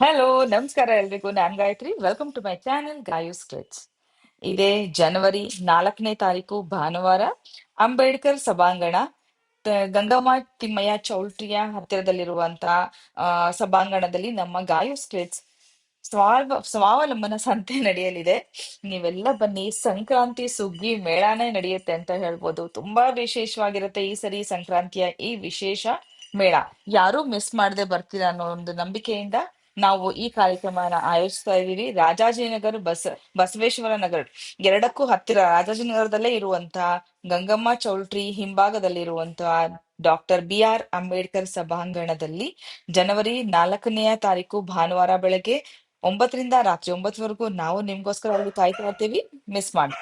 Hello ನಮಸ್ಕಾರ ಎಲ್ರಿಗೂ. ನಾನ್ Gayatri. Welcome to my channel Gayu ಸ್ಕ್ರಿಟ್ಸ್ ಇದೇ ಜನವರಿ ನಾಲ್ಕನೇ ತಾರೀಕು, ಭಾನುವಾರ, ಅಂಬೇಡ್ಕರ್ ಸಭಾಂಗಣ. ಗಂಗಮ್ಮ ತಿಮ್ಮಯ್ಯ ಚೌಲ್ಟ್ರಿಯ ಹತ್ತಿರದಲ್ಲಿರುವಂತಹ ಆ, ಸಭಾಂಗಣದಲ್ಲಿ ನಮ್ಮ ಗಾಯು ಸ್ಕ್ರಿಟ್ಸ್ ಸ್ವಾವ ಸ್ವಾವಲಂಬನ ಸಂತೆ ನಡೆಯಲಿದೆ. ನೀವೆಲ್ಲ ಬನ್ನಿ. ಸಂಕ್ರಾಂತಿ, ಸುಗ್ಗಿ, ಮೇಳಾನೇ ನಡೆಯುತ್ತೆ ಅಂತ ಹೇಳ್ಬೋದು. ತುಂಬಾ ವಿಶೇಷವಾಗಿರುತ್ತೆ ಈ ಸರಿ ಸಂಕ್ರಾಂತಿಯ ಈ ವಿಶೇಷ ಮೇಳ. ಯಾರು ಮಿಸ್ ಮಾಡದೆ ಬರ್ತೀರಾ ಅನ್ನೋ ಒಂದು ನಂಬಿಕೆಯಿಂದ ನಾವು ಈ ಕಾರ್ಯಕ್ರಮನ ಆಯೋಜಿಸ್ತಾ ಇದ್ದೀವಿ. ರಾಜಾಜಿನಗರ್ ಬಸ, ಬಸವೇಶ್ವರ ನಗರ. ಎರಡಕ್ಕೂ ಹತ್ತಿರ ರಾಜಾಜಿನಗರದಲ್ಲೇ ಇರುವಂತಹ ಗಂಗಮ್ಮ ಚೌಲ್ಟ್ರಿ ಹಿಂಭಾಗದಲ್ಲಿರುವಂತಹ ಡಾಕ್ಟರ್ ಬಿ ಆರ್ ಅಂಬೇಡ್ಕರ್ ಸಭಾಂಗಣದಲ್ಲಿ ಜನವರಿ ನಾಲ್ಕನೆಯ ತಾರೀಕು ಭಾನುವಾರ ಬೆಳಗ್ಗೆ ಒಂಬತ್ತರಿಂದ ರಾತ್ರಿ ಒಂಬತ್ತವರೆಗೂ ನಾವು ನಿಮ್ಗೋಸ್ಕರ ಅಲ್ಲಿ ಕಾಯ್ತಾ ಇರ್ತೀವಿ. ಮಿಸ್ ಮಾಡಿ.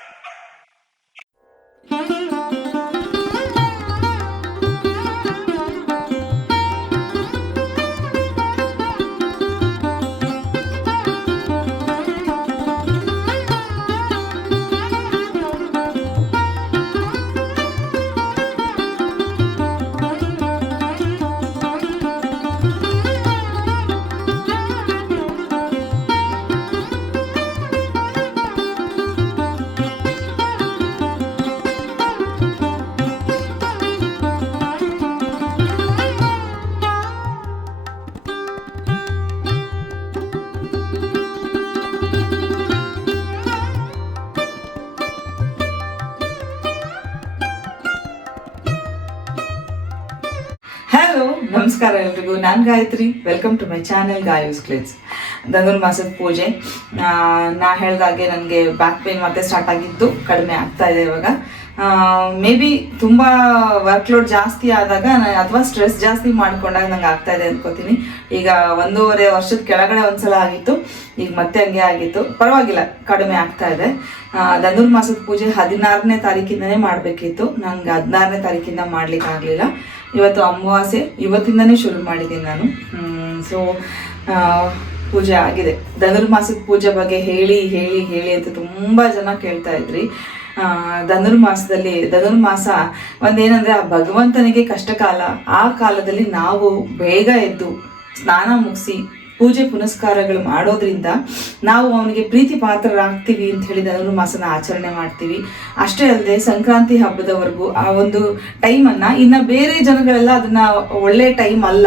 ನಮಸ್ಕಾರ ಎಲ್ರಿಗೂ. ನಾನು Gayatri. Welcome to my channel Gayu's ಕ್ಲಿಟ್ಸ್ ಧನುರ್ಮಾಸದ ಪೂಜೆ. ನಾ ಹೇಳ್ದಾಗೆ ನನಗೆ ಬ್ಯಾಕ್ ಪೇನ್ ಮತ್ತೆ ಸ್ಟಾರ್ಟ್ ಆಗಿದ್ದು ಕಡಿಮೆ ಆಗ್ತಾ ಇದೆ ಇವಾಗ. ಮೇ ಬಿ ತುಂಬ ವರ್ಕ್ಲೋಡ್ ಜಾಸ್ತಿ ಆದಾಗ ಅಥವಾ ಸ್ಟ್ರೆಸ್ ಜಾಸ್ತಿ ಮಾಡ್ಕೊಂಡಾಗ ನಂಗೆ ಆಗ್ತಾ ಇದೆ ಅನ್ಕೋತೀನಿ. ಈಗ ಒಂದೂವರೆ ವರ್ಷದ ಕೆಳಗಡೆ ಒಂದ್ಸಲ ಆಗಿತ್ತು. ಈಗ ಮತ್ತೆ ಹಂಗೆ ಆಗಿತ್ತು. ಪರವಾಗಿಲ್ಲ, ಕಡಿಮೆ ಆಗ್ತಾ ಇದೆ. ಧನುರ್ಮಾಸದ ಪೂಜೆ ಹದಿನಾರನೇ ತಾರೀಕಿಂದನೇ ಮಾಡಬೇಕಿತ್ತು. ನಂಗೆ ಹದಿನಾರನೇ ತಾರೀಕಿಂದ ಮಾಡ್ಲಿಕ್ಕೆ ಆಗಲಿಲ್ಲ ಇವತ್ತು ಅಮಾವಾಸ್ಯೆ, ಇವತ್ತಿಂದನೇ ಶುರು ಮಾಡಿದ್ದೀನಿ ನಾನು. ಸೊ ಪೂಜೆ ಆಗಿದೆ. ಧನುರ್ಮಾಸದ ಪೂಜೆ ಬಗ್ಗೆ ಹೇಳಿ ಹೇಳಿ ಹೇಳಿ ಅಂತ ತುಂಬ ಜನ ಕೇಳ್ತಾ ಇದ್ರಿ. ಧನುರ್ಮಾಸದಲ್ಲಿ, ಧನುರ್ಮಾಸ ಒಂದೇನಂದ್ರೆ ಆ ಭಗವಂತನಿಗೆ ಕಷ್ಟಕಾಲ, ಆ ಕಾಲದಲ್ಲಿ ನಾವು ಬೇಗ ಎದ್ದು ಸ್ನಾನ ಮುಗಿಸಿ ಪೂಜೆ ಪುನಸ್ಕಾರಗಳು ಮಾಡೋದ್ರಿಂದ ನಾವು ಅವನಿಗೆ ಪ್ರೀತಿ ಪಾತ್ರರಾಗ್ತೀವಿ ಅಂತ ಹೇಳಿ ಧನುರ್ಮಾಸನ ಆಚರಣೆ ಮಾಡ್ತೀವಿ. ಅಷ್ಟೇ ಅಲ್ಲದೆ ಸಂಕ್ರಾಂತಿ ಹಬ್ಬದವರೆಗೂ ಆ ಒಂದು ಟೈಮನ್ನು ಇನ್ನು ಬೇರೆ ಜನಗಳೆಲ್ಲ ಅದನ್ನ ಒಳ್ಳೆ ಟೈಮ್ ಅಲ್ಲ,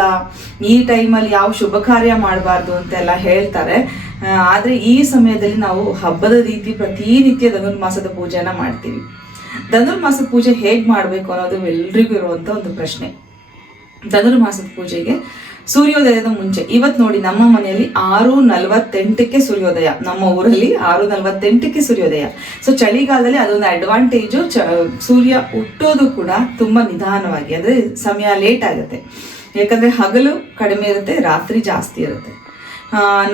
ಈ ಟೈಮಲ್ಲಿ ಯಾವ ಶುಭ ಕಾರ್ಯ ಮಾಡಬಾರ್ದು ಅಂತೆಲ್ಲ ಹೇಳ್ತಾರೆ. ಆದರೆ ಈ ಸಮಯದಲ್ಲಿ ನಾವು ಹಬ್ಬದ ರೀತಿ ಪ್ರತಿನಿತ್ಯ ಧನುರ್ಮಾಸದ ಪೂಜೆನ ಮಾಡ್ತೀವಿ. ಧನುರ್ಮಾಸ ಪೂಜೆ ಹೇಗೆ ಮಾಡಬೇಕು ಅನ್ನೋದು ಎಲ್ರಿಗೂ ಇರುವಂತ ಒಂದು ಪ್ರಶ್ನೆ. ಧನುರ್ಮಾಸದ ಪೂಜೆಗೆ ಸೂರ್ಯೋದಯದ ಮುಂಚೆ. ಇವತ್ತು ನೋಡಿ, ನಮ್ಮ ಮನೆಯಲ್ಲಿ ಆರು ನಲವತ್ತೆಂಟಕ್ಕೆ ಸೂರ್ಯೋದಯ. ನಮ್ಮ ಊರಲ್ಲಿ ಆರು ನಲವತ್ತೆಂಟಕ್ಕೆ ಸೂರ್ಯೋದಯ. ಸೊ ಚಳಿಗಾಲದಲ್ಲಿ ಅದೊಂದು ಅಡ್ವಾಂಟೇಜು ಸೂರ್ಯ ಹುಟ್ಟೋದು ಕೂಡ ತುಂಬಾ ನಿಧಾನವಾಗಿ, ಅಂದ್ರೆ ಸಮಯ ಲೇಟ್ ಆಗುತ್ತೆ. ಯಾಕಂದ್ರೆ ಹಗಲು ಕಡಿಮೆ ಇರುತ್ತೆ, ರಾತ್ರಿ ಜಾಸ್ತಿ ಇರುತ್ತೆ.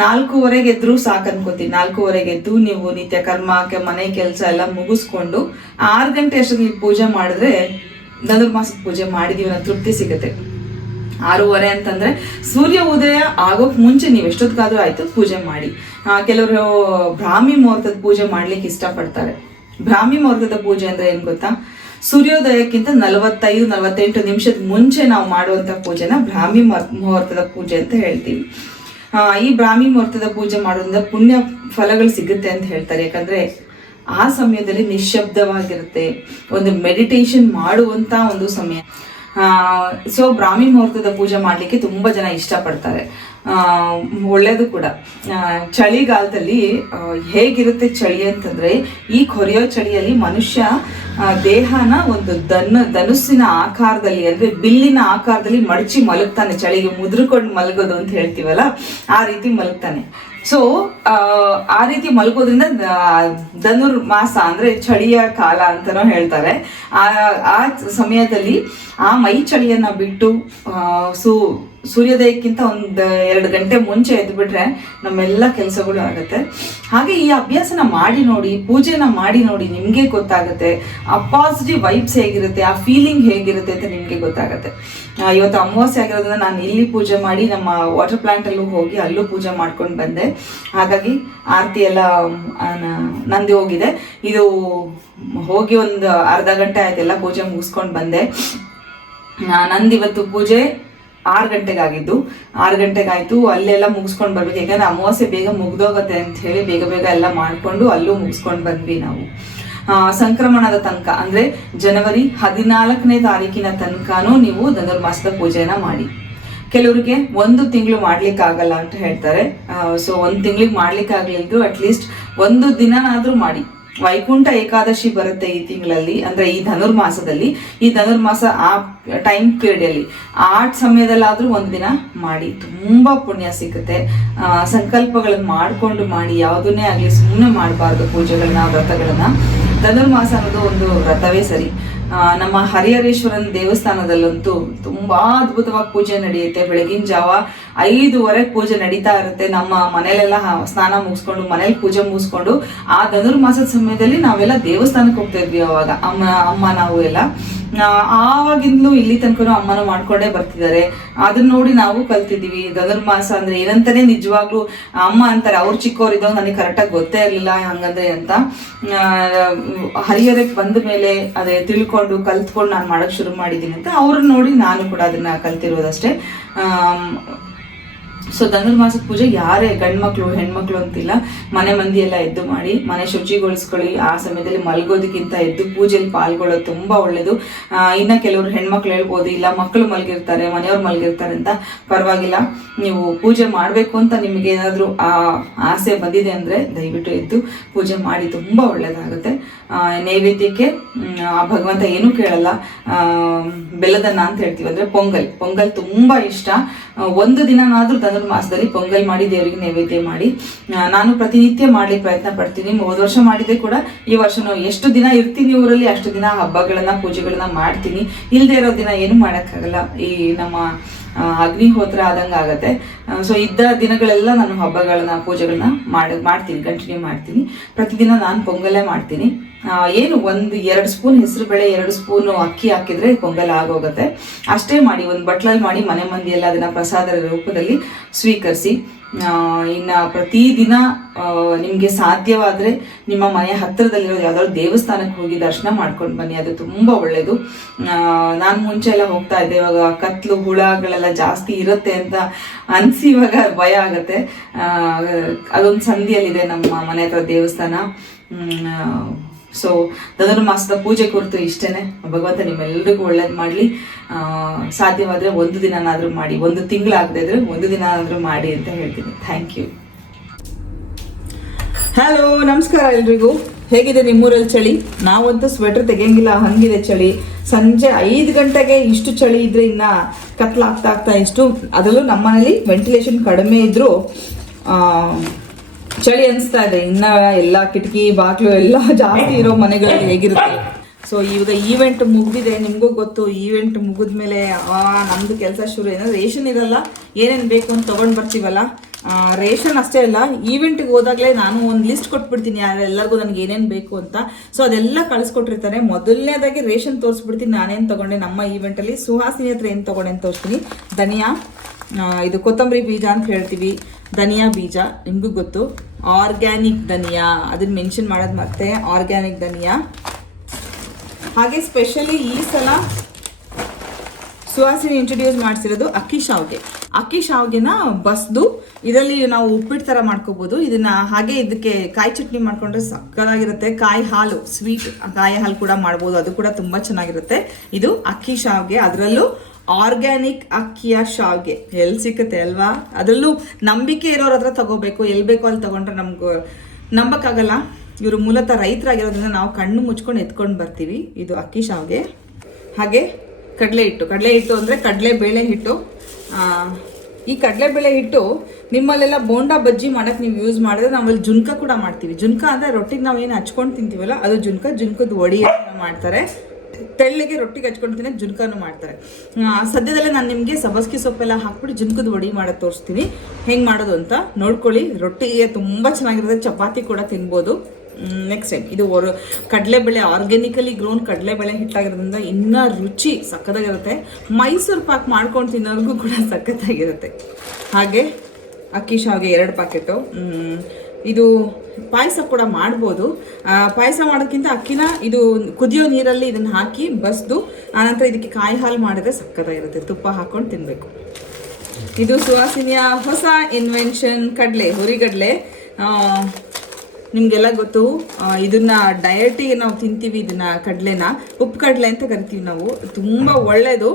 ನಾಲ್ಕೂವರೆಗೆ ಎದ್ರು ಸಾಕು ಅನ್ಕೋತೀನಿ ನಾಲ್ಕೂವರೆಗೆ ಎದ್ದು ನೀವು ನಿತ್ಯ ಕರ್ಮಕ್ಕೆ ಮನೆ ಕೆಲಸ ಎಲ್ಲ ಮುಗಿಸ್ಕೊಂಡು, ಆರು ಗಂಟೆ ಅಷ್ಟೊತ್ತಿಗೆ ಪೂಜೆ ಮಾಡಿದ್ರೆ ಧನುರ್ಮಾಸದ ಪೂಜೆ ಮಾಡಿದೀವಿ ಅನ್ನೋ ತೃಪ್ತಿ ಸಿಗುತ್ತೆ. ಆರೂವರೆ ಅಂತಂದ್ರೆ ಸೂರ್ಯ ಉದಯ ಆಗೋಕ್ ಮುಂಚೆ ನೀವು ಎಷ್ಟೊತ್ತಿಗಾದ್ರೂ ಆಯ್ತು ಪೂಜೆ ಮಾಡಿ. ಕೆಲವರು ಬ್ರಾಹ್ಮಿ ಮುಹೂರ್ತದ ಪೂಜೆ ಮಾಡ್ಲಿಕ್ಕೆ ಇಷ್ಟಪಡ್ತಾರೆ. ಬ್ರಾಹ್ಮಿ ಮುಹೂರ್ತದ ಪೂಜೆ ಅಂದ್ರೆ ಏನ್ ಗೊತ್ತಾ? ಸೂರ್ಯೋದಯಕ್ಕಿಂತ ನಲವತ್ತೈದು ನಲವತ್ತೆಂಟು ನಿಮಿಷದ ಮುಂಚೆ ನಾವು ಮಾಡುವಂತ ಪೂಜೆನ ಬ್ರಾಹ್ಮಿ ಮುಹೂರ್ತ- ಮುಹೂರ್ತದ ಪೂಜೆ ಅಂತ ಹೇಳ್ತೀವಿ. ಆ, ಈ ಬ್ರಾಹ್ಮಿ ಮುಹೂರ್ತದ ಪೂಜೆ ಮಾಡೋದ್ರಿಂದ ಪುಣ್ಯ ಫಲಗಳು ಸಿಗುತ್ತೆ ಅಂತ ಹೇಳ್ತಾರೆ. ಯಾಕಂದ್ರೆ ಆ ಸಮಯದಲ್ಲಿ ನಿಶಬ್ದವಾಗಿರುತ್ತೆ ಒಂದು ಮೆಡಿಟೇಷನ್ ಮಾಡುವಂತ ಒಂದು ಸಮಯ. ಸೊ ಬ್ರಾಹ್ಮಿ ಮುಹೂರ್ತದ ಪೂಜೆ ಮಾಡಲಿಕ್ಕೆ ತುಂಬಾ ಜನ ಇಷ್ಟಪಡ್ತಾರೆ. ಆ, ಒಳ್ಳೇದು ಕೂಡ. ಚಳಿಗಾಲದಲ್ಲಿ ಹೇಗಿರುತ್ತೆ ಚಳಿ ಅಂತಂದ್ರೆ ಈ ಕೊರೆಯೋ ಚಳಿಯಲ್ಲಿ ಮನುಷ್ಯ ದೇಹನ ಒಂದು ದನ ಧನುಸ್ಸಿನ ಆಕಾರದಲ್ಲಿ ಅಂದ್ರೆ ಬಿಲ್ಲಿನ ಆಕಾರದಲ್ಲಿ ಮಡಚಿ ಮಲಗ್ತಾನೆ. ಚಳಿಗೆ ಮುದ್ರಕೊಂಡು ಮಲಗೋದು ಅಂತ ಹೇಳ್ತೀವಲ್ಲ ಆ ರೀತಿ ಮಲಗ್ತಾನೆ. ಸೊ ಆ ರೀತಿ ಮಲಗೋದ್ರಿಂದ ಧನುರ್ಮಾಸ ಧನುರ್ ಮಾಸ ಅಂದ್ರೆ ಚಳಿಯ ಕಾಲ ಅಂತಲೂ ಹೇಳ್ತಾರೆ. ಆ ಆ ಸಮಯದಲ್ಲಿ ಆ ಮೈ ಚಳಿಯನ್ನ ಬಿಟ್ಟು ಸೂ ಸೂರ್ಯೋದಯಕ್ಕಿಂತ ಒಂದು ಎರಡು ಗಂಟೆ ಮುಂಚೆ ಎದ್ದುಬಿಟ್ರೆ ನಮ್ಮೆಲ್ಲ ಕೆಲಸಗಳು ಆಗುತ್ತೆ. ಹಾಗೆ ಈ ಅಭ್ಯಾಸನ ಮಾಡಿ ನೋಡಿ, ಪೂಜೆನ ಮಾಡಿ ನೋಡಿ ನಿಮಗೆ ಗೊತ್ತಾಗುತ್ತೆ. ಆ ಪಾಸಿಟಿವ್ ವೈಬ್ಸ್ ಹೇಗಿರುತ್ತೆ, ಆ ಫೀಲಿಂಗ್ ಹೇಗಿರುತ್ತೆ ಅಂತ ನಿಮಗೆ ಗೊತ್ತಾಗುತ್ತೆ. ಇವತ್ತು ಅಮಾವಾಸ್ಯೆ ಆಗಿರೋದ್ರಿಂದ ನಾನು ಇಲ್ಲಿ ಪೂಜೆ ಮಾಡಿ, ನಮ್ಮ ವಾಟರ್ ಪ್ಲಾಂಟ್ ಅಲ್ಲೂ ಹೋಗಿ ಅಲ್ಲೂ ಪೂಜೆ ಮಾಡ್ಕೊಂಡು ಬಂದೆ. ಹಾಗಾಗಿ ಆರತಿ ಎಲ್ಲ ನಂದಿ ಹೋಗಿದೆ. ಇದು ಹೋಗಿ ಒಂದು ಅರ್ಧ ಗಂಟೆ ಆಯ್ತೆಲ್ಲ ಪೂಜೆ ಮುಗಿಸ್ಕೊಂಡು ಬಂದೆ. ನಂದಿವತ್ತು ಪೂಜೆ ಆರು ಗಂಟೆಗೆ ಆಗಿದ್ದು ಆರು ಗಂಟೆಗೆ ಅಲ್ಲೆಲ್ಲ ಮುಗಿಸ್ಕೊಂಡು ಬರ್ಬೇಕು. ಯಾಕಂದ್ರೆ ಅಮಾವಾಸ್ಯೆ ಬೇಗ ಮುಗ್ದೋಗತ್ತೆ ಅಂತ ಹೇಳಿ ಬೇಗ ಬೇಗ ಎಲ್ಲ ಮಾಡ್ಕೊಂಡು ಅಲ್ಲೂ ಮುಗಿಸ್ಕೊಂಡು ಬಂದ್ವಿ ನಾವು. ಆ, ಸಂಕ್ರಮಣದ ತನಕ ಅಂದ್ರೆ ಜನವರಿ ಹದಿನಾಲ್ಕನೇ ತಾರೀಕಿನ ತನಕನೂ ನೀವು ಧನುರ್ಮಾಸದ ಪೂಜೆನ ಮಾಡಿ. ಕೆಲವರಿಗೆ ಒಂದು ತಿಂಗಳು ಮಾಡ್ಲಿಕ್ಕೆ ಆಗಲ್ಲ ಅಂತ ಹೇಳ್ತಾರೆ. ಸೊ ಒಂದು ತಿಂಗಳಿಗೆ ಮಾಡ್ಲಿಕ್ಕೆ ಆಗ್ಲಿದ್ದು ಅಟ್ಲೀಸ್ಟ್ ಒಂದು ದಿನನಾದರೂ ಮಾಡಿ. ವೈಕುಂಠ ಏಕಾದಶಿ ಬರುತ್ತೆ ಈ ತಿಂಗಳಲ್ಲಿ, ಅಂದ್ರೆ ಈ ಧನುರ್ಮಾಸದಲ್ಲಿ. ಈ ಧನುರ್ಮಾಸ ಆ ಟೈಮ್ ಪೀರಿಯಡ್ ಅಲ್ಲಿ. ಆ ಸಮಯದಲ್ಲಾದ್ರೂ ದಿನ ಮಾಡಿ, ತುಂಬಾ ಪುಣ್ಯ ಸಿಗುತ್ತೆ. ಸಂಕಲ್ಪಗಳನ್ನ ಮಾಡಿಕೊಂಡು ಮಾಡಿ, ಯಾವುದನ್ನೇ ಆಗಲಿ ಸುಮ್ಮನೆ ಮಾಡಬಾರ್ದು ಪೂಜೆಗಳನ್ನ, ವ್ರತಗಳನ್ನ. ಧನುರ್ಮಾಸ ಅನ್ನೋದು ಒಂದು ವ್ರತವೇ ಸರಿ. ನಮ್ಮ ಹರಿಹರೇಶ್ವರನ ದೇವಸ್ಥಾನದಲ್ಲಂತೂ ತುಂಬಾ ಅದ್ಭುತವಾಗಿ ಪೂಜೆ ನಡೆಯುತ್ತೆ. ಬೆಳಗಿನ ಜಾವ ಐದುವರೆಗೆ ಪೂಜೆ ನಡೀತಾ ಇರುತ್ತೆ. ನಮ್ಮ ಮನೇಲೆಲ್ಲ ಸ್ನಾನ ಮುಗಿಸ್ಕೊಂಡು ಮನೇಲಿ ಪೂಜೆ ಮುಗಿಸ್ಕೊಂಡು ಆ ಧನುರ್ಮಾಸದ ಸಮಯದಲ್ಲಿ ನಾವೆಲ್ಲ ದೇವಸ್ಥಾನಕ್ಕೆ ಹೋಗ್ತಾ ಇದ್ವಿ ಅವಾಗ. ಅಮ್ಮ ಅಮ್ಮ, ನಾವು ಎಲ್ಲ. ಆವಾಗಿಂದಲೂ ಇಲ್ಲಿ ತನಕನೂ ಅಮ್ಮನ ಮಾಡ್ಕೊಂಡೇ ಬರ್ತಿದ್ದಾರೆ. ಅದನ್ನ ನೋಡಿ ನಾವು ಕಲ್ತಿದ್ದೀವಿ. ಧನುರ್ಮಾಸ ಅಂದ್ರೆ ಏನಂತಾನೆ ನಿಜವಾಗ್ಲೂ ಅಮ್ಮ ಅಂತಾರೆ. ಅವ್ರು ಇದ್ದವ್ ನನಗೆ ಕರೆಕ್ಟಾಗಿ ಗೊತ್ತೇ ಇರಲಿಲ್ಲ ಹಂಗಂದ್ರೆ ಅಂತ. ಆ, ಹರಿಹರಕ್ಕೆ ಬಂದ ಮೇಲೆ ಅದೇ ತಿಳ್ಕೊಂಡು ಕಲ್ತ್ಕೊಂಡು ನಾನು ಮಾಡಕ್ ಶುರು ಮಾಡಿದ್ದೀನಿ ಅಂತ ಅವ್ರನ್ನ ನೋಡಿ ನಾನು ಕೂಡ ಅದನ್ನ ಕಲ್ತಿರೋದಷ್ಟೇ. ಸೊ ಧನುರ್ಮಾಸದ ಪೂಜೆ ಯಾರೇ ಗಂಡ್ಮಕ್ಳು ಹೆಣ್ಮಕ್ಳು ಅಂತಿಲ್ಲ ಮನೆ ಮಂದಿ ಎಲ್ಲ ಎದ್ದು ಮಾಡಿ ಮನೆ ಶುಚಿಗೊಳಿಸ್ಕೊಳ್ಳಿ ಆ ಸಮಯದಲ್ಲಿ ಮಲ್ಗೋದಕ್ಕಿಂತ ಎದ್ದು ಪೂಜೆಯಲ್ಲಿ ಪಾಲ್ಗೊಳ್ಳೋದು ತುಂಬಾ ಒಳ್ಳೇದು. ಆ, ಇನ್ನ ಕೆಲವರು ಹೆಣ್ಮಕ್ಳು ಹೇಳ್ಬೋದು ಇಲ್ಲ ಮಕ್ಕಳು ಮಲಗಿರ್ತಾರೆ ಮನೆಯವ್ರು ಮಲಗಿರ್ತಾರೆ ಅಂತ ಪರವಾಗಿಲ್ಲ. ನೀವು ಪೂಜೆ ಮಾಡಬೇಕು ಅಂತ ನಿಮಗೆ ಏನಾದರೂ ಆ ಆಸೆ ಬಂದಿದೆ ಅಂದ್ರೆ ದಯವಿಟ್ಟು ಎದ್ದು ಪೂಜೆ ಮಾಡಿ ತುಂಬಾ ಒಳ್ಳೇದಾಗುತ್ತೆ. ಆ, ನೈವೇದ್ಯಕ್ಕೆ ಆ ಭಗವಂತ ಏನೂ ಕೇಳಲ್ಲ. ಬೆಲ್ಲದನ್ನ ಅಂತ ಹೇಳ್ತೀವಿ. ಅಂದ್ರೆ ಪೊಂಗಲ್. ಪೊಂಗಲ್ ತುಂಬಾ ಇಷ್ಟ. ಒಂದು ದಿನನಾದರೂ ಧನುರ್ಮಾಸದಲ್ಲಿ ಪೊಂಗಲ್ ಮಾಡಿ ದೇವರಿಗೆ ನೈವೇದ್ಯ ಮಾಡಿ. ನಾನು ಪ್ರತಿನಿತ್ಯ ಮಾಡ್ಲಿಕ್ಕೆ ಪ್ರಯತ್ನ ಪಡ್ತೀನಿ. ಹೋದ ವರ್ಷ ಮಾಡಿದ್ದೆ ಕೂಡ. ಈ ವರ್ಷನೂ ಎಷ್ಟು ದಿನ ಇರ್ತೀನಿ ಊರಲ್ಲಿ, ಅಷ್ಟು ದಿನ ಹಬ್ಬಗಳನ್ನ, ಪೂಜೆಗಳನ್ನ ಮಾಡ್ತೀನಿ. ಇಲ್ಲದೆ ಇರೋ ದಿನ ಏನು ಮಾಡೋಕ್ಕಾಗಲ್ಲ. ಈ ನಮ್ಮ ಅಗ್ನಿಹೋತ್ರ ಆದಂಗೆ ಆಗತ್ತೆ. ಸೊ ಇದ್ದ ದಿನಗಳೆಲ್ಲ ನಾನು ಹಬ್ಬಗಳನ್ನ, ಪೂಜೆಗಳನ್ನ ಮಾಡಿ, ಮಾಡ್ತೀನಿ. ಕಂಟಿನ್ಯೂ ಮಾಡ್ತೀನಿ. ಪ್ರತಿದಿನ ನಾನು ಪೊಂಗಲೇ ಮಾಡ್ತೀನಿ. ಏನು ಒಂದು ಎರಡು ಸ್ಪೂನ್ ಹೆಸರು ಬೇಳೆ, ಎರಡು ಸ್ಪೂನು ಅಕ್ಕಿ ಹಾಕಿದ್ರೆ ಪೊಂಗಲ್ ಆಗೋಗುತ್ತೆ. ಅಷ್ಟೇ ಮಾಡಿ, ಒಂದು ಬಟ್ಲಲ್ಲಿ ಮಾಡಿ ಮನೆ ಮಂದಿ ಎಲ್ಲ ಅದನ್ನ ಪ್ರಸಾದದ ರೂಪದಲ್ಲಿ ಸ್ವೀಕರಿಸಿ ಇನ್ನು ಪ್ರತಿದಿನ ನಿಮಗೆ ಸಾಧ್ಯವಾದರೆ ನಿಮ್ಮ ಮನೆ ಹತ್ತಿರದಲ್ಲಿರೋ ಯಾವ್ದಾದ್ರು ದೇವಸ್ಥಾನಕ್ಕೆ ಹೋಗಿ ದರ್ಶನ ಮಾಡ್ಕೊಂಡು ಬನ್ನಿ. ಅದು ತುಂಬಾ ಒಳ್ಳೇದು. ನಾನು ಮುಂಚೆ ಎಲ್ಲ ಹೋಗ್ತಾ ಇದ್ದೆ. ಇವಾಗ ಕತ್ಲು, ಹುಳಗಳೆಲ್ಲ ಜಾಸ್ತಿ ಇರುತ್ತೆ ಅಂತ ಅನ್ಸಿ ಇವಾಗ ಭಯ ಆಗುತ್ತೆ. ಅದೊಂದು ಸಂಧಿಯಲ್ಲಿದೆ ನಮ್ಮ ಮನೆ ಹತ್ರ ದೇವಸ್ಥಾನ. ಸೊ ಧನುರ್ಮಾಸದ ಪೂಜೆ ಕುರಿತು ಇಷ್ಟೇನೆ. ಭಗವಂತ ನಿಮ್ಮೆಲ್ಲರಿಗೂ ಒಳ್ಳೇದು ಮಾಡಲಿ. ಸಾಧ್ಯವಾದರೆ ಒಂದು ದಿನನಾದರೂ ಮಾಡಿ, ಒಂದು ತಿಂಗಳಾಗದೇ ಇದ್ರೆ ಒಂದು ದಿನ ಆದರೂ ಮಾಡಿ ಅಂತ ಹೇಳ್ತೀನಿ. ಥ್ಯಾಂಕ್ ಯು ಹಲೋ ನಮಸ್ಕಾರ ಎಲ್ರಿಗೂ. ಹೇಗಿದೆ ನಿಮ್ಮೂರಲ್ಲಿ ಚಳಿ? ನಾವಂತೂ ಸ್ವೆಟರ್ ತೆಗಿಯಂಗಿಲ್ಲ, ಹಂಗಿದೆ ಚಳಿ. ಸಂಜೆ ಐದು ಗಂಟೆಗೆ ಇಷ್ಟು ಚಳಿ ಇದ್ರೆ ಇನ್ನ ಕತ್ಲಾಗ್ತಾ ಆಗ್ತಾ ಇಷ್ಟು, ಅದರಲ್ಲೂ ನಮ್ಮನೇಲಿ ವೆಂಟಿಲೇಷನ್ ಕಡಿಮೆ ಇದ್ದರೂ ಚಳಿ ಅನಿಸ್ತಾ ಇದೆ. ಇನ್ನ ಎಲ್ಲ ಕಿಟಕಿ, ಬಾಗ್ಲು ಎಲ್ಲ ಜಾಸ್ತಿ ಇರೋ ಮನೆಗಳಲ್ಲಿ ಹೇಗಿರುತ್ತೆ? ಸೊ ಇವಾಗ ಈವೆಂಟ್ ಮುಗಿದಿದೆ. ನಿಮಗೂ ಗೊತ್ತು ಈವೆಂಟ್ ಮುಗಿದ್ಮೇಲೆ ನಮ್ದು ಕೆಲಸ ಶುರು. ಏನೋ ರೇಷನ್ ಇರಲ್ಲ, ಏನೇನು ಬೇಕು ಅಂತ ತೊಗೊಂಡು ಬರ್ತೀವಲ್ಲ? ರೇಷನ್ ಅಷ್ಟೇ ಅಲ್ಲ ಈವೆಂಟ್ಗೆ ಹೋದಾಗಲೇ ನಾನು ಒಂದು ಲಿಸ್ಟ್ ಕೊಟ್ಬಿಡ್ತೀನಿ. ಯಾರು ಎಲ್ಲರಿಗೂ ನನಗೆ ಏನೇನು ಬೇಕು ಅಂತ. ಸೊ ಅದೆಲ್ಲ ಕಳಿಸ್ಕೊಟ್ಟಿರ್ತಾರೆ. ಮೊದಲನೇದಾಗಿ ರೇಷನ್ ತೋರಿಸ್ಬಿಡ್ತೀನಿ. ನಾನೇನು ತೊಗೊಂಡೆ? ನಮ್ಮ ಈವೆಂಟಲ್ಲಿ ಸುಹಾಸಿನಿ ಹತ್ರ ಏನು ತೊಗೊಂಡೆ ಅಂತ ತೋರಿಸ್ತೀನಿ. ಧನಿಯಾ ಇದು ಕೊತ್ತಂಬರಿ ಬೀಜ ಅಂತ ಹೇಳ್ತೀವಿ. ಧನಿಯಾ ಬೀಜ, ನಿಮಗೂ ಗೊತ್ತು. ಆರ್ಗ್ಯಾನಿಕ್ ಧನಿಯಾ. ಅದನ್ನ ಮೆನ್ಷನ್ ಮಾಡೋದು ಮತ್ತೆ ಆರ್ಗ್ಯಾನಿಕ್ ಧನಿಯಾ. ಹಾಗೆ ಸ್ಪೆಷಲಿ ಈ ಸಲ ಸುಹಾಸಿನಿ ಇಂಟ್ರೊಡ್ಯೂಸ್ ಮಾಡಿಸಿರೋದು ಅಕ್ಕಿ ಶಾವ್ಗೆ. ಅಕ್ಕಿ ಶಾವ್ಗೆನ ಬಸ್ದು ಇದರಲ್ಲಿ ನಾವು ಉಪ್ಪಿಟ್ಟು ಥರ ಮಾಡ್ಕೋಬೋದು. ಇದನ್ನ ಹಾಗೆ ಇದಕ್ಕೆ ಕಾಯಿ ಚಟ್ನಿ ಮಾಡ್ಕೊಂಡ್ರೆ ಸಕ್ಕದಾಗಿರುತ್ತೆ ಕಾಯಿ ಹಾಲು ಸ್ವೀಟ್ ಕಾಯಿ ಹಾಲು ಕೂಡ ಮಾಡ್ಬೋದು. ಅದು ಕೂಡ ತುಂಬ ಚೆನ್ನಾಗಿರುತ್ತೆ. ಇದು ಅಕ್ಕಿ ಶಾವ್ಗೆ. ಅದರಲ್ಲೂ ಆರ್ಗ್ಯಾನಿಕ್ ಅಕ್ಕಿಯ ಶಾವ್ಗೆ. ಎಲ್ಲಿ ಸಿಕ್ಕುತ್ತೆ ಅಲ್ವಾ? ಅದರಲ್ಲೂ ನಂಬಿಕೆ ಇರೋರ ಹತ್ರ ತಗೋಬೇಕು ಎಲ್ಲಿ ಬೇಕೋ ಅಲ್ಲಿ ತಗೊಂಡ್ರೆ ನಮ್ಗೆ ನಂಬಕ್ಕಾಗಲ್ಲ. ಇವರು ಮೂಲತಃ ರೈತರಾಗಿರೋದ್ರಿಂದ ನಾವು ಕಣ್ಣು ಮುಚ್ಕೊಂಡು ಎತ್ಕೊಂಡು ಬರ್ತೀವಿ. ಇದು ಅಕ್ಕಿ ಶಾವ್ಗೆ. ಹಾಗೆ ಕಡಲೆ ಹಿಟ್ಟು. ಕಡಲೆ ಹಿಟ್ಟು ಅಂದರೆ ಕಡಲೆ ಬೇಳೆ ಹಿಟ್ಟು. ಈ ಕಡಲೆಬೇಳೆ ಹಿಟ್ಟು ನಿಮ್ಮಲ್ಲೆಲ್ಲ ಬೋಂಡಾ ಬಜ್ಜಿ ಮಾಡಕ್ಕೆ ನೀವು ಯೂಸ್ ಮಾಡಿದ್ರೆ ನಾವಲ್ಲಿ ಜುನ್ಕ ಕೂಡ ಮಾಡ್ತೀವಿ. ಜುನ್ಕ ಅಂದರೆ ರೊಟ್ಟಿಗೆ ನಾವು ಏನು ಹಚ್ಕೊಂಡು ತಿಂತೀವಲ್ಲ, ಅದು ಜುನ್ಕ, ಜುನ್ಕದ ಒಡಿ ಅಂತ ಮಾಡ್ತಾರೆ. ತೆಳ್ಳಿಗೆ ರೊಟ್ಟಿಗೆ ಹಚ್ಕೊಂಡು ತಿನ್ನೋ ಜುನ್ಕನು ಮಾಡ್ತಾರೆ. ಸದ್ಯದಲ್ಲೇ ನಾನು ನಿಮಗೆ ಸಬಸ್ಕಿ ಸೊಪ್ಪೆಲ್ಲ ಹಾಕ್ಬಿಟ್ಟು ಜುನ್ಕದ ವಡಿ ಮಾಡೋದು ತೋರಿಸ್ತೀನಿ. ಹೆಂಗೆ ಮಾಡೋದು ಅಂತ ನೋಡ್ಕೊಳ್ಳಿ. ರೊಟ್ಟಿಗೆ ತುಂಬ ಚೆನ್ನಾಗಿರುತ್ತೆ. ಚಪಾತಿ ಕೂಡ ತಿನ್ಬೋದು. ನೆಕ್ಸ್ಟ್ ಟೈಮ್ ಇದು ಒರ ಕಡಲೆಬೇಳೆ ಆರ್ಗ್ಯಾನಿಕಲಿ ಗ್ರೋನ್ ಕಡಲೆಬೇಳೆ ಹಿಟ್ಟಾಗಿರೋದ್ರಿಂದ ಇನ್ನೂ ರುಚಿ ಸಖತ್ತಾಗಿರುತ್ತೆ. ಮೈಸೂರು ಪಾಕ್ ಮಾಡ್ಕೊಂಡು ತಿನ್ನೋರ್ಗೂ ಕೂಡ ಸಖತ್ತಾಗಿರುತ್ತೆ. ಹಾಗೆ ಅಕ್ಕಿ ಶಾವಿಗೆ ಎರಡು ಪ್ಯಾಕೆಟು ಇದು ಪಾಯಸ ಕೂಡ ಮಾಡ್ಬೋದು. ಪಾಯಸ ಮಾಡೋದಕ್ಕಿಂತ ಅಕ್ಕಿನ ಇದು ಕುದಿಯೋ ನೀರಲ್ಲಿ ಇದನ್ನ ಹಾಕಿ ಬಸ್ದು ಆನಂತರ ಇದಕ್ಕೆ ಕಾಯಿ ಹಾಲು ಮಾಡಿದ್ರೆ ಸಕ್ಕತ್ತಾಗಿರುತ್ತೆ. ತುಪ್ಪ ಹಾಕೊಂಡು ತಿನ್ನಬೇಕು ಇದು ಸುವಾಸಿನಿಯ ಹೊಸ ಇನ್ವೆನ್ಷನ್ ಕಡಲೆ, ಹುರಿಗಡಲೆ. ನಿಮಗೆಲ್ಲ ಗೊತ್ತು ಇದನ್ನ ಡಯಟಿಗೆ ನಾವು ತಿಂತೀವಿ, ಇದನ್ನ ಕಡಲೆನ. ಉಪ್ಪು ಕಡಲೆ ಅಂತ ಕರಿತೀವಿ ನಾವು. ತುಂಬ ಒಳ್ಳೆಯದು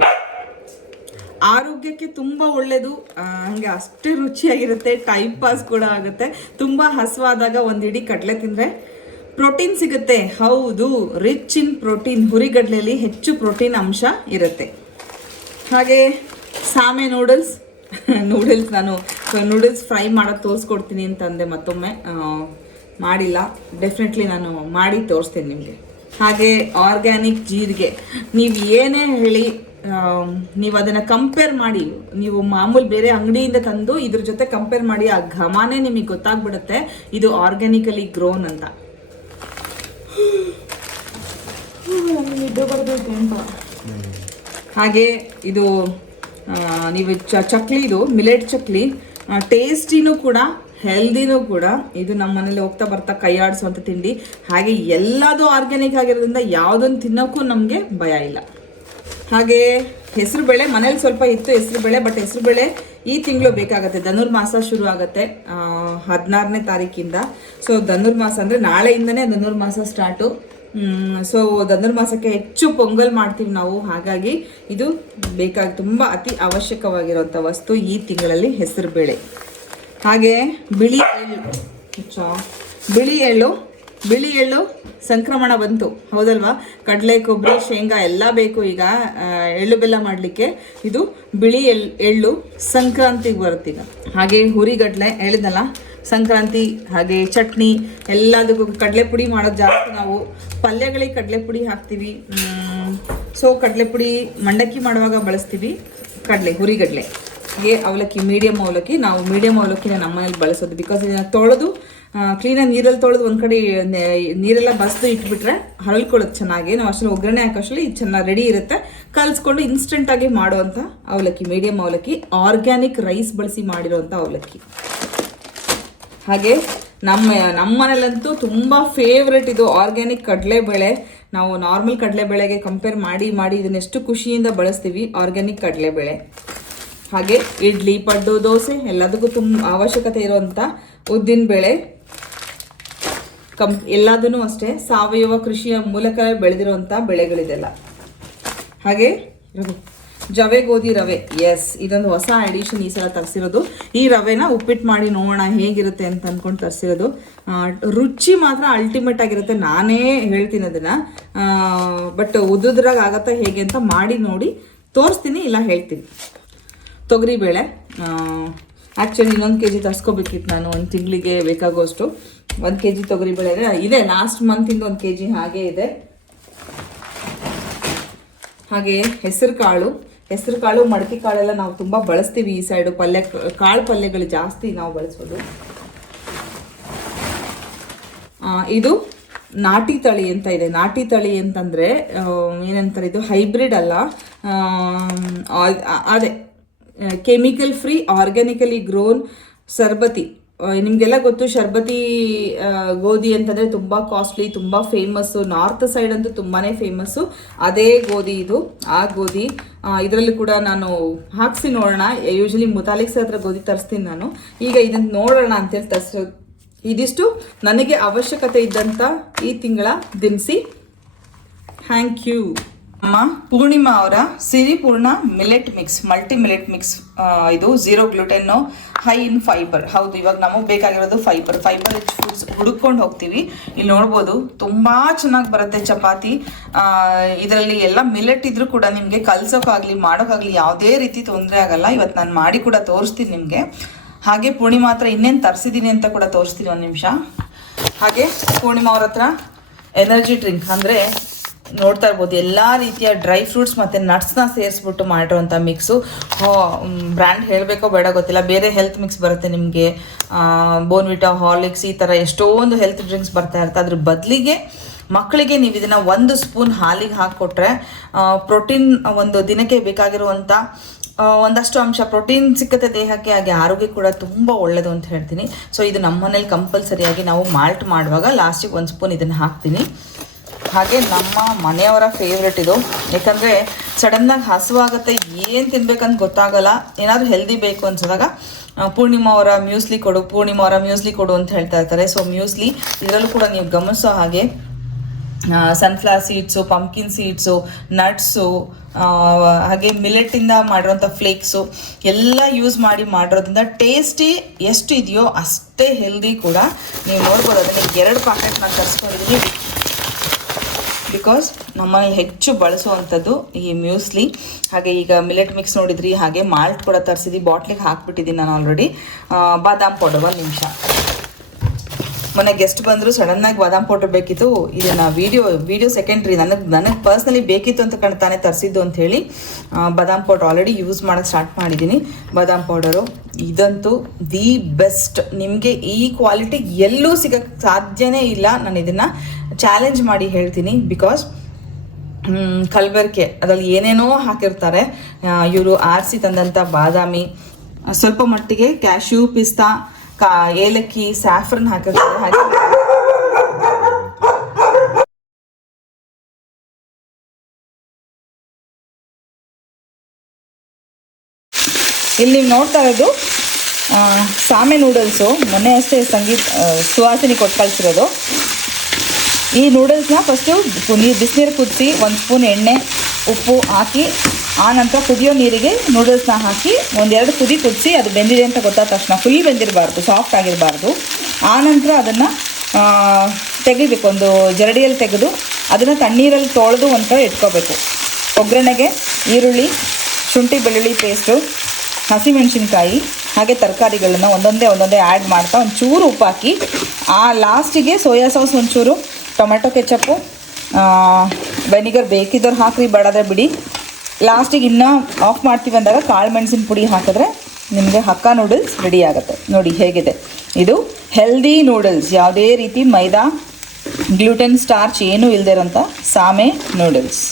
ಆರೋಗ್ಯಕ್ಕೆ ತುಂಬ ಒಳ್ಳೆಯದು ಹಂಗೆ ಅಷ್ಟೇ ರುಚಿಯಾಗಿರುತ್ತೆ. ಟೈಮ್ ಪಾಸ್ ಕೂಡ ಆಗುತ್ತೆ. ತುಂಬ ಹಸುವಾದಾಗ ಒಂದು ಇಡಿ ಕಡಲೆ ತಿಂದರೆ ಪ್ರೋಟೀನ್ ಸಿಗುತ್ತೆ. ಹೌದು ರಿಚ್ ಇನ್ ಪ್ರೋಟೀನ್ ಹುರಿಗಡಲೆಯಲ್ಲಿ ಹೆಚ್ಚು ಪ್ರೋಟೀನ್ ಅಂಶ ಇರುತ್ತೆ. ಹಾಗೆ ಸಾಮೆ ನೂಡಲ್ಸ್ ನೂಡಲ್ಸ್ ನಾನು ನೂಡಲ್ಸ್ ಫ್ರೈ ಮಾಡೋದು ತೋರಿಸ್ಕೊಡ್ತೀನಿ ಅಂತಂದೆ ಮತ್ತೊಮ್ಮೆ. ಮಾಡಿಲ್ಲ. ಡೆಫಿನೆಟ್ಲಿ ನಾನು ಮಾಡಿ ತೋರಿಸ್ತೀನಿ ನಿಮಗೆ. ಹಾಗೆ ಆರ್ಗ್ಯಾನಿಕ್ ಜೀರಿಗೆ. ನೀವು ಏನೇ ಹೇಳಿ ನೀವು ಅದನ್ನು ಕಂಪೇರ್ ಮಾಡಿ. ನೀವು ಮಾಮೂಲಿ ಬೇರೆ ಅಂಗಡಿಯಿಂದ ತಂದು ಇದ್ರ ಜೊತೆ ಕಂಪೇರ್ ಮಾಡಿ, ಆ ಘಮಾನೇ ನಿಮಗೆ ಗೊತ್ತಾಗ್ಬಿಡುತ್ತೆ, ಇದು ಆರ್ಗ್ಯಾನಿಕಲಿ ಗ್ರೋನ್ ಅಂತ. ಹಾಗೆ ಇದು ನೀವು ಚಕ್ಲಿ ಇದು ಮಿಲೆಟ್ ಚಕ್ಲಿ ಟೇಸ್ಟಿನೂ ಕೂಡ ಹೆಲ್ದಿನೂ ಕೂಡ, ಇದು ನಮ್ಮ ಮನೇಲಿ ಹೋಗ್ತಾ ಬರ್ತಾ ಕೈ ಆಡಿಸುವಂಥ ತಿಂಡಿ. ಹಾಗೆ ಎಲ್ಲದೂ ಆರ್ಗ್ಯಾನಿಕ್ ಆಗಿರೋದ್ರಿಂದ ಯಾವುದನ್ನು ತಿನ್ನೋಕ್ಕೂ ನಮಗೆ ಭಯ ಇಲ್ಲ. ಹಾಗೆ ಹೆಸರು ಬೇಳೆ, ಮನೇಲಿ ಸ್ವಲ್ಪ ಇತ್ತು ಹೆಸರು ಬೇಳೆ ಬಟ್ ಹೆಸರು ಬೇಳೆ ಈ ತಿಂಗಳು ಬೇಕಾಗುತ್ತೆ. ಧನುರ್ಮಾಸ ಶುರು ಆಗುತ್ತೆ ಹದಿನಾರನೇ ತಾರೀಕಿಂದ. ಸೊ ಧನುರ್ಮಾಸ ಅಂದರೆ ನಾಳೆಯಿಂದನೇ ಧನುರ್ಮಾಸ ಸ್ಟಾರ್ಟು ಸೊ ಧನುರ್ಮಾಸಕ್ಕೆ ಹೆಚ್ಚು ಪೊಂಗಲ್ ಮಾಡ್ತೀವಿ ನಾವು. ಹಾಗಾಗಿ ಇದು ಬೇಕಾಗಿ ತುಂಬ ಅತಿ ಅವಶ್ಯಕವಾಗಿರುವಂಥ ವಸ್ತು ಈ ತಿಂಗಳಲ್ಲಿ ಹೆಸರು ಬೇಳೆ. ಹಾಗೆ ಬಿಳಿ ಎಳ್ಳು. ಬಿಳಿ ಎಳ್ಳು. ಬಿಳಿ ಎಳ್ಳು ಸಂಕ್ರಮಣ ಬಂತು. ಹೌದಲ್ವಾ? ಕಡಲೆ, ಕೊಬ್ಬರಿ, ಶೇಂಗಾ ಎಲ್ಲ ಬೇಕು ಈಗ. ಎಳ್ಳು ಬೆಲ್ಲ ಮಾಡಲಿಕ್ಕೆ. ಇದು ಬಿಳಿ ಎಲ್ ಎಳ್ಳು ಸಂಕ್ರಾಂತಿಗೆ ಬರುತ್ತೀಗ ಹಾಗೆ ಹುರಿಗಡ್ಲೆ ಹೇಳಿದ್ನಲ್ಲ ಸಂಕ್ರಾಂತಿ, ಹಾಗೆ ಚಟ್ನಿ ಎಲ್ಲದಕ್ಕೂ ಕಡಲೆ ಪುಡಿ ಮಾಡೋದು ಜಾಸ್ತಿ ನಾವು. ಪಲ್ಯಗಳಿಗೆ ಕಡಲೆ ಪುಡಿ ಹಾಕ್ತೀವಿ. ಸೊ ಕಡಲೆ ಪುಡಿ ಮಂಡಕ್ಕಿ ಮಾಡುವಾಗ ಬಳಸ್ತೀವಿ ಕಡಲೆ, ಹುರಿಗಡಲೆ. ಹಾಗೆ ಅವಲಕ್ಕಿ ಮೀಡಿಯಮ್ ಅವಲಕ್ಕಿ. ನಾವು ಮೀಡಿಯಮ್ ಅವಲಕ್ಕಿನ ನಮ್ಮ ಮನೇಲಿ ಬಳಸೋದು. ಬಿಕಾಸ್ ಇದನ್ನು ತೊಳೆದು ಕ್ಲೀನಾಗಿ ನೀರಲ್ಲಿ ತೊಳೆದು ಒಂದು ಕಡೆ ನೀರೆಲ್ಲ ಬಸ್ದು ಇಟ್ಬಿಟ್ರೆ ಹರಳ್ಕೊಳ್ಳೋದು ಚೆನ್ನಾಗಿ. ನಾವು ಅಷ್ಟರಲ್ಲಿ ಒಗ್ಗರಣೆ ಹಾಕೋಷ್ಟಲ್ಲಿ ಇದು ಚೆನ್ನಾಗಿ ರೆಡಿ ಇರುತ್ತೆ. ಕಲಿಸ್ಕೊಂಡು ಇನ್ಸ್ಟೆಂಟಾಗಿ ಮಾಡುವಂಥ ಅವಲಕ್ಕಿ ಮೀಡಿಯಮ್ ಅವಲಕ್ಕಿ ಆರ್ಗ್ಯಾನಿಕ್ ರೈಸ್ ಬಳಸಿ ಮಾಡಿರುವಂಥ ಅವಲಕ್ಕಿ. ಹಾಗೆ ನಮ್ಮ ನಮ್ಮ ಮನೇಲಂತೂ ತುಂಬ ಫೇವ್ರೆಟ್ ಇದು ಆರ್ಗ್ಯಾನಿಕ್ ಕಡಲೆಬೇಳೆ. ನಾವು ನಾರ್ಮಲ್ ಕಡಲೆಬೇಳೆಗೆ ಕಂಪೇರ್ ಮಾಡಿ ಮಾಡಿ ಇದನ್ನೆಷ್ಟು ಖುಷಿಯಿಂದ ಬಳಸ್ತೀವಿ ಆರ್ಗ್ಯಾನಿಕ್ ಕಡಲೆಬೇಳೆ. ಹಾಗೆ, ಇಡ್ಲಿ, ಪಡ್ಡು, ದೋಸೆ ಎಲ್ಲದಕ್ಕೂ ತುಂಬ ಅವಶ್ಯಕತೆ ಇರುವಂಥ ಉದ್ದಿನ ಬೇಳೆ ಕಂ ಎಲ್ಲದೂ ಅಷ್ಟೇ ಸಾವಯವ ಕೃಷಿಯ ಮೂಲಕ ಬೆಳೆದಿರುವಂಥ ಬೆಳೆಗಳಿದೆಲ್ಲ. ಹಾಗೆ. ಜವೆ, ಗೋಧಿ, ರವೆ. ಎಸ್ ಇದೊಂದು ಹೊಸ ಎಡಿಷನ್ ಈ ಸಲ ತರಿಸಿರೋದು. ಈ ರವೆನ ಉಪ್ಪಿಟ್ಟು ಮಾಡಿ ನೋಡೋಣ ಹೇಗಿರುತ್ತೆ ಅಂತ ಅಂದ್ಕೊಂಡು ತರಿಸಿರೋದು. ರುಚಿ ಮಾತ್ರ ಅಲ್ಟಿಮೇಟ್ ಆಗಿರುತ್ತೆ. ನಾನೇ ಹೇಳ್ತೀನಿ ಅದನ್ನ. ಬಟ್ ಉದ್ದುದ್ರಾಗ ಆಗತ್ತಾ ಹೇಗೆ ಅಂತ ಮಾಡಿ ನೋಡಿ, ತೋರಿಸ್ತೀನಿ, ಇಲ್ಲ ಹೇಳ್ತೀನಿ. ತೊಗರಿಬೇಳೆ ಆ್ಯಕ್ಚುಲಿ ಇನ್ನೊಂದು ಕೆ ಜಿ ತರಿಸ್ಕೋಬೇಕಿತ್ತು ನಾನು, ಒಂದು ತಿಂಗಳಿಗೆ ಬೇಕಾಗುವಷ್ಟು. ಒಂದು ಕೆ ಜಿ ತೊಗರಿಬೇಳೆ ಇದೆ ಲಾಸ್ಟ್ ಮಂತಿಂದ ಒಂದು ಕೆ ಜಿ ಹಾಗೆ ಇದೆ. ಹಾಗೆ ಹೆಸರು ಕಾಳು. ಹೆಸರು ಕಾಳು, ಮಡಕೆ ಕಾಳೆಲ್ಲ ನಾವು ತುಂಬ ಬಳಸ್ತೀವಿ ಈ ಸೈಡು ಪಲ್ಯ, ಕಾಳು ಪಲ್ಯಗಳು ಜಾಸ್ತಿ ನಾವು ಬಳಸೋದು. ಇದು ನಾಟಿ ತಳಿ ಅಂತ ಇದೆ. ನಾಟಿ ತಳಿ ಅಂತಂದರೆ ಏನಂತಾರೆ ಇದು? ಹೈಬ್ರಿಡ್ ಅಲ್ಲ. ಅದೇ chemical free organically grown Sharbati. ನಿಮ್ಗೆಲ್ಲ ಗೊತ್ತು, ಶರ್ಬತಿ ಗೋಧಿ ಅಂತಂದರೆ ತುಂಬ ಕಾಸ್ಟ್ಲಿ ತುಂಬ ಫೇಮಸ್ಸು ನಾರ್ತ್ ಸೈಡ್ ಅಂತೂ ತುಂಬಾ ಫೇಮಸ್ಸು ಅದೇ ಗೋಧಿ ಇದು, ಆ ಗೋಧಿ. ಇದರಲ್ಲಿ ಕೂಡ ನಾನು ಹಾಕ್ಸಿ ನೋಡೋಣ. ಯೂಶಲಿ ಮುತಾಲಿಕ್ಸ್ ಹತ್ರ ಗೋಧಿ ತರಿಸ್ತೀನಿ ನಾನು. ಈಗ ಇದನ್ನು ನೋಡೋಣ ಅಂತೇಳಿ ತರಿಸೋ. ಇದಿಷ್ಟು ನನಗೆ ಅವಶ್ಯಕತೆ ಇದ್ದಂಥ ಈ ತಿಂಗಳ ದಿನಸಿ. ಥ್ಯಾಂಕ್ ಯು ಅಮ್ಮ ಪೂರ್ಣಿಮಾ ಅವರ Siripoorna millet mix multi millet mix ಇದು zero gluten high in fibre ಹೌದು, ಇವಾಗ ನಮಗೆ ಬೇಕಾಗಿರೋದು ಫೈಬರ್ ಫೈಬರ್ ರಿಚ್ ಫುಡ್ಸ್ ಹುಡುಕೊಂಡು ಹೋಗ್ತೀವಿ. ಇಲ್ಲಿ ನೋಡ್ಬೋದು ತುಂಬ ಚೆನ್ನಾಗಿ ಬರುತ್ತೆ ಚಪಾತಿ. ಇದರಲ್ಲಿ ಎಲ್ಲ ಮಿಲೆಟ್ ಇದ್ರೂ ಕೂಡ ನಿಮಗೆ ಕಲ್ಸೋಕ್ಕಾಗಲಿ ಮಾಡೋಕ್ಕಾಗಲಿ ಯಾವುದೇ ರೀತಿ ತೊಂದರೆ ಆಗಲ್ಲ. ಇವತ್ತು ನಾನು ಮಾಡಿ ಕೂಡ ತೋರಿಸ್ತೀನಿ ನಿಮಗೆ. ಹಾಗೆ ಪೂರ್ಣಿಮಾ ಹತ್ರ ಇನ್ನೇನು ತರಿಸಿದ್ದೀನಿ ಅಂತ ಕೂಡ ತೋರಿಸ್ತೀನಿ ಒಂದು ನಿಮಿಷ. ಹಾಗೆ ಪೂರ್ಣಿಮಾ ಅವ್ರ ಹತ್ರ ಎನರ್ಜಿ ಡ್ರಿಂಕ್ ಅಂದರೆ ನೋಡ್ತಾ ಇರ್ಬೋದು. ಎಲ್ಲ ರೀತಿಯ ಡ್ರೈ ಫ್ರೂಟ್ಸ್ ಮತ್ತು ನಟ್ಸ್ನ ಸೇರಿಸ್ಬಿಟ್ಟು ಮಾಡಿರುವಂಥ ಮಿಕ್ಸು ಬ್ರ್ಯಾಂಡ್ ಹೇಳಬೇಕೋ ಬೇಡ ಗೊತ್ತಿಲ್ಲ. ಬೇರೆ ಹೆಲ್ತ್ ಮಿಕ್ಸ್ ಬರುತ್ತೆ ನಿಮಗೆ. ಬೋನ್ವಿಟಾ ಹಾರ್ಲಿಕ್ಸ್ ಈ ಥರ ಎಷ್ಟೊಂದು ಹೆಲ್ತ್ ಡ್ರಿಂಕ್ಸ್ ಬರ್ತಾ ಇರುತ್ತೆ. ಅದ್ರ ಬದಲಿಗೆ ಮಕ್ಕಳಿಗೆ ನೀವು ಇದನ್ನು ಒಂದು ಸ್ಪೂನ್ ಹಾಲಿಗೆ ಹಾಕಿಕೊಟ್ರೆ ಪ್ರೋಟೀನ್ ಒಂದು ದಿನಕ್ಕೆ ಬೇಕಾಗಿರುವಂಥ ಒಂದಷ್ಟು ಅಂಶ ಪ್ರೋಟೀನ್ ಸಿಕ್ಕತ್ತೆ ದೇಹಕ್ಕೆ. ಹಾಗೆ ಆರೋಗ್ಯ ಕೂಡ ತುಂಬ ಒಳ್ಳೆಯದು ಅಂತ ಹೇಳ್ತೀನಿ. ಸೊ ಇದು ನಮ್ಮ ಮನೇಲಿ ಕಂಪಲ್ಸರಿಯಾಗಿ ನಾವು ಮಾಲ್ಟ್ ಮಾಡುವಾಗ ಲಾಸ್ಟಿಗೆ ಒಂದು ಸ್ಪೂನ್ ಇದನ್ನು ಹಾಕ್ತೀನಿ. ಹಾಗೆ ನಮ್ಮ ಮನೆಯವರ ಫೇವ್ರೆಟ್ ಇದು. ಯಾಕಂದರೆ ಸಡನ್ನಾಗಿ ಹಸುವಾಗುತ್ತೆ, ಏನು ತಿನ್ಬೇಕಂತ ಗೊತ್ತಾಗಲ್ಲ. ಏನಾದರೂ ಹೆಲ್ದಿ ಬೇಕು ಅನ್ಸಿದಾಗ ಪೂರ್ಣಿಮಾ ಅವರ ಮ್ಯೂಸ್ಲಿ ಕೊಡು, ಪೂರ್ಣಿಮಾ ಅವರ ಮ್ಯೂಸ್ಲಿ ಕೊಡು ಅಂತ ಹೇಳ್ತಾ ಇರ್ತಾರೆ. ಸೊ ಮ್ಯೂಸ್ಲಿ ಇದರಲ್ಲೂ ಕೂಡ ನೀವು ಗಮನಿಸೋ ಹಾಗೆ sunflower seeds pumpkin seeds nuts ಹಾಗೆ ಮಿಲೆಟಿಂದ ಮಾಡಿರೋಂಥ ಫ್ಲೇಕ್ಸು ಎಲ್ಲ ಯೂಸ್ ಮಾಡಿ ಮಾಡಿರೋದ್ರಿಂದ ಟೇಸ್ಟಿ ಎಷ್ಟು ಇದೆಯೋ ಅಷ್ಟೇ ಹೆಲ್ದಿ ಕೂಡ. ನೀವು ನೋಡ್ಬೋದು ಅದನ್ನ ಎರಡು ಪ್ಯಾಕೆಟ್ ನಾನು ತರಿಸ್ಕೊಂಡಿದ್ದೀನಿ ಬಿಕಾಸ್ ನಮ್ಮಲ್ಲಿ ಹೆಚ್ಚು ಬಳಸುವಂಥದ್ದು ಈ ಮ್ಯೂಸ್ಲಿ ಹಾಗೆ ಈಗ ಮಿಲೆಟ್ ಮಿಕ್ಸ್ ನೋಡಿದ್ರಿ, ಹಾಗೆ ಮಾಲ್ಟ್ ಕೂಡ ತರಿಸಿದ್ವಿ ಬಾಟ್ಲಿಗೆ ಹಾಕ್ಬಿಟ್ಟಿದ್ದೀನಿ ನಾನು ಆಲ್ರೆಡಿ ಬಾದಾಮ್ ಪೌಡರ್ ಒಂದು ನಿಮಿಷ. ಮೊನ್ನೆ ಗೆಸ್ಟ್ ಬಂದರು ಸಡನ್ನಾಗಿ ಬಾದಾಮ್ ಪೌಡರ್ ಬೇಕಿತ್ತು. ಇದನ್ನ ವಿಡಿಯೋ ವಿಡಿಯೋ ಸೆಕೆಂಡ್ರಿ ನನಗೆ ನನಗೆ ಪರ್ಸ್ನಲಿ ಬೇಕಿತ್ತು ಅಂತ ಕಣ್ ತಾನೇ ತರಿಸಿದ್ದು ಅಂತ ಹೇಳಿ ಬಾದಾಮ್ ಪೌಡರ್ ಆಲ್ರೆಡಿ ಯೂಸ್ ಮಾಡೋಕ್ಕೆ ಸ್ಟಾರ್ಟ್ ಮಾಡಿದ್ದೀನಿ ಬಾದಾಮ್ ಪೌಡರು ಇದಂತೂ ದಿ ಬೆಸ್ಟ್ ನಿಮಗೆ ಈ ಕ್ವಾಲಿಟಿ ಎಲ್ಲೂ ಸಿಗೋಕ್ಕೆ ಸಾಧ್ಯನೇ ಇಲ್ಲ. ನಾನು ಇದನ್ನು ಚಾಲೆಂಜ್ ಮಾಡಿ ಹೇಳ್ತೀನಿ ಬಿಕಾಸ್ ಕಲಬೆರಕೆ ಅದರಲ್ಲಿ ಏನೇನೋ ಹಾಕಿರ್ತಾರೆ. ಇವರು ಆರಿಸಿ ತಂದಂಥ ಬಾದಾಮಿ. ಸ್ವಲ್ಪ ಮಟ್ಟಿಗೆ ಕ್ಯಾಶ್ಯೂ ಪಿಸ್ತಾ ಕಾ ಏಲಕ್ಕಿ ಸ್ಯಾಫ್ರನ್ ಹಾಕಿರ್ತಾರೆ. ಹಾಗೆ ಇಲ್ಲಿ ನೀವು ನೋಡ್ತಾ ಇರೋದು ಸಾಮೆ ನೂಡಲ್ಸು ಮೊನ್ನೆ ಅಷ್ಟೇ ಸಂಗೀತ ಸುವಾಸನೆ ಕೊಟ್ಟು ಕಳಿಸಿರೋದು. ಈ ನೂಡಲ್ಸ್ನ ಫಸ್ಟು ನೀರು ಬಿಸಿನೀರು ಕುದಿಸಿ, ಒಂದು ಸ್ಪೂನ್ ಎಣ್ಣೆ ಉಪ್ಪು ಹಾಕಿ ಆನಂತರ ನಂತರ ಕುದಿಯೋ ನೀರಿಗೆ ನೂಡಲ್ಸ್ನ ಹಾಕಿ, ಒಂದೆರಡು ಕುದಿ ಕುದಿಸಿ ಅದು ಬೆಂದಿದೆ ಅಂತ ಗೊತ್ತಾದ ತಕ್ಷಣ ಫುಲ್ ಬೆಂದಿರಬಾರ್ದು ಸಾಫ್ಟ್ ಆಗಿರಬಾರ್ದು. ಆನಂತರ ನಂತರ ಅದನ್ನು ತೆಗಿಬೇಕು, ಒಂದು ಜರಡಿಯಲ್ಲಿ ತೆಗೆದು ಅದನ್ನು ತಣ್ಣೀರಲ್ಲಿ ತೊಳೆದು ಅಂತ ಇಟ್ಕೋಬೇಕು. ಒಗ್ಗರಣೆಗೆ ಈರುಳ್ಳಿ, ಶುಂಠಿ, ಬೆಳ್ಳುಳ್ಳಿ ಪೇಸ್ಟು ಹಸಿಮೆಣಸಿನ್ಕಾಯಿ, ಹಾಗೆ ತರಕಾರಿಗಳನ್ನು ಒಂದೊಂದೇ ಒಂದೊಂದೇ ಆ್ಯಡ್ ಮಾಡ್ತಾ ಒಂಚೂರು ಉಪ್ಪು ಹಾಕಿ, ಆ ಲಾಸ್ಟಿಗೆ ಸೋಯಾ ಸಾಸ್ ಒಂಚೂರು, ಟೊಮೆಟೊ ಕೆಚಪ್ಪು ವೆನಿಗರ್ ಬೇಕಿದ್ದವ್ರು ಹಾಕ್ರಿ, ಬೇಡಾದ್ರೆ ಬಿಡಿ. ಲಾಸ್ಟಿಗೆ ಇನ್ನೂ ಆಫ್ ಮಾಡ್ತೀವಿ ಅಂದಾಗ ಕಾಳು ಮೆಣಸಿನ ಪುಡಿ ಹಾಕಿದ್ರೆ ನಿಮಗೆ ಹಕ್ಕ ನೂಡಲ್ಸ್ ರೆಡಿ ಆಗುತ್ತೆ. ನೋಡಿ ಹೇಗಿದೆ. ಇದು ಹೆಲ್ದಿ ನೂಡಲ್ಸ್ ಯಾವುದೇ ರೀತಿ ಮೈದಾ ಗ್ಲೂಟೆನ್ ಸ್ಟಾರ್ಚ್ ಏನೂ ಇಲ್ಲದೇ ಇರೋಂಥ ಸಾಮೆ ನೂಡಲ್ಸ್